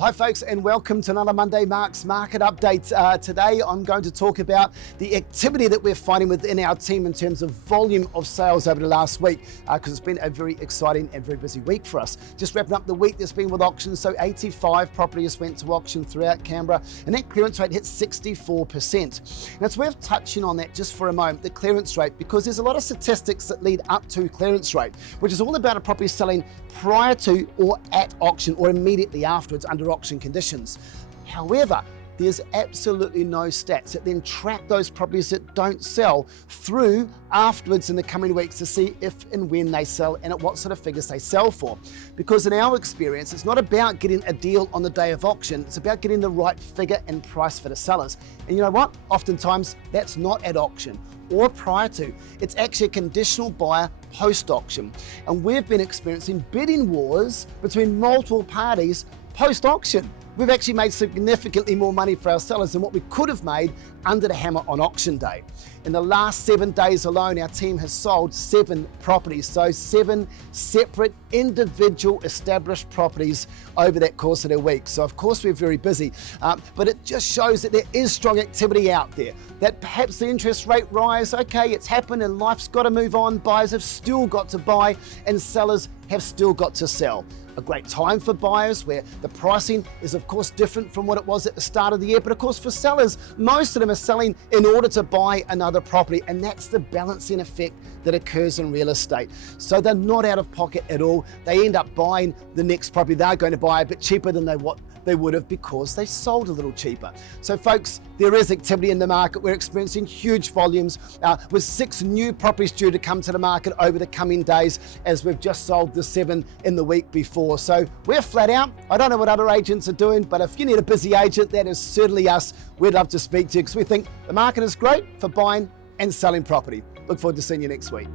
Hi folks, and welcome to another Monday Mark's Market Update. Today I'm going to talk about the activity that we're finding within our team in terms of volume of sales over the last week, because it's been a very exciting and very busy week for us. Just wrapping up the week that's been with auctions, so 85 properties went to auction throughout Canberra, and that clearance rate hit 64%. Now it's worth touching on that just for a moment, the clearance rate, because there's a lot of statistics that lead up to clearance rate, which is all about a property selling prior to or at auction or immediately afterwards under auction conditions. However, there's absolutely no stats that then track those properties that don't sell through afterwards in the coming weeks to see if and when they sell and at what sort of figures they sell for. Because in our experience, it's not about getting a deal on the day of auction, it's about getting the right figure and price for the sellers. And you know what? Oftentimes that's not at auction or prior to. It's actually a conditional buyer post-auction. And we've been experiencing bidding wars between multiple parties post-auction. We've actually made significantly more money for our sellers than what we could have made under the hammer on auction day. In the last 7 days alone, our team has sold 7 properties, so 7 separate individual established properties over that course of their week. So of course we're very busy, but it just shows that there is strong activity out there, that perhaps the interest rate rise, okay, it's happened and life's got to move on, buyers have still got to buy and sellers have still got to sell. A great time for buyers where the pricing is of course different from what it was at the start of the year, but of course for sellers, most of them are selling in order to buy another property, and that's the balancing effect that occurs in real estate. So they're not out of pocket at all. They end up buying the next property they're going to buy a bit cheaper than what they would have because they sold a little cheaper. So folks, there is activity in the market. We're experiencing huge volumes with 6 new properties due to come to the market over the coming days, as we've just sold the 7 in the week before. So we're flat out. I don't know what other agents are doing, but if you need a busy agent, that is certainly us. We'd love to speak to you because we think the market is great for buying and selling property. Look forward to seeing you next week.